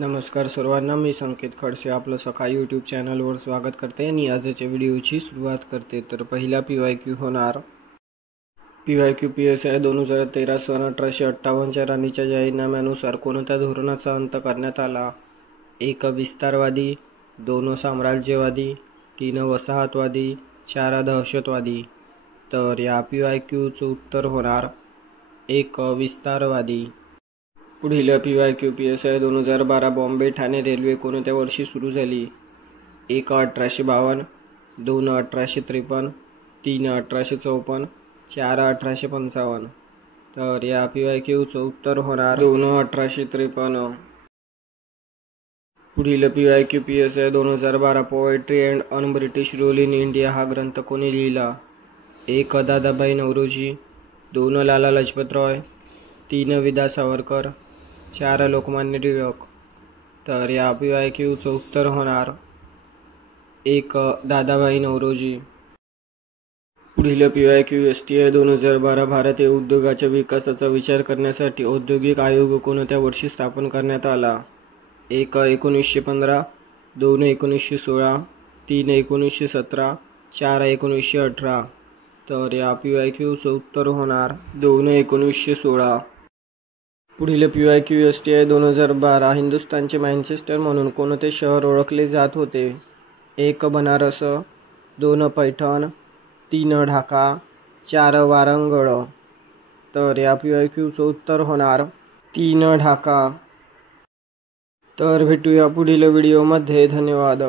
नमस्कार सर्वांना, मी संकेत खडसे आपलं सकाळी यूट्यूब चॅनलवर स्वागत करते आणि आजच्या व्हिडिओची सुरुवात करते। तर पहिला PYQ होणार PYQ PSI 2013 सन 1858च्या राणीच्या जाहीरनाम्यानुसार कोणत्या धोरणाचा अंत करण्यात आला? 1 विस्तारवादी, 2 साम्राज्यवादी, 3 वसाहतवादी, 4 दहशतवादी। तर या PYQचं उत्तर होणार 1 विस्तारवादी। पुढील PYQ PSI 2012 Bombay Thane railway कोणत्या वर्षी सुरू झाली? 1 1852, 2 1853, 3 1854, 4 1855। तर या PYQचं उत्तर होणार 2 1853। पुढील PYQ PSI 2012 poetry and un British rule in India हा ग्रंथ कोणी लिहिला? 1 दादाभाई नौरोजी, 2 लाला लजपत रॉय, 3 विदा सावरकर, 4 लोकमान्य टिळक। तर या PYQचं उत्तर होणार 1 दादाभाई नौरोजी। पुढील PYQ STI 2012 भारतीय उद्योगाच्या विकासाचा विचार करण्यासाठी औद्योगिक आयोग कोणत्या वर्षी स्थापन करण्यात आला? 1 1915, 2 1916, 3 1917, 4 1918। तर या PYQचं उत्तर होणार 2 1916। पुढील PYQ STI 2012 हिंदुस्थानचे मँचेस्टर म्हणून कोणते शहर ओळखले जात होते? 1 बनारस, 2 पैठण, 3 ढाका, 4 वारंगळ। तर या PYQचं उत्तर होणार 3 ढाका। तर भेटूया पुढील व्हिडिओमध्ये। धन्यवाद।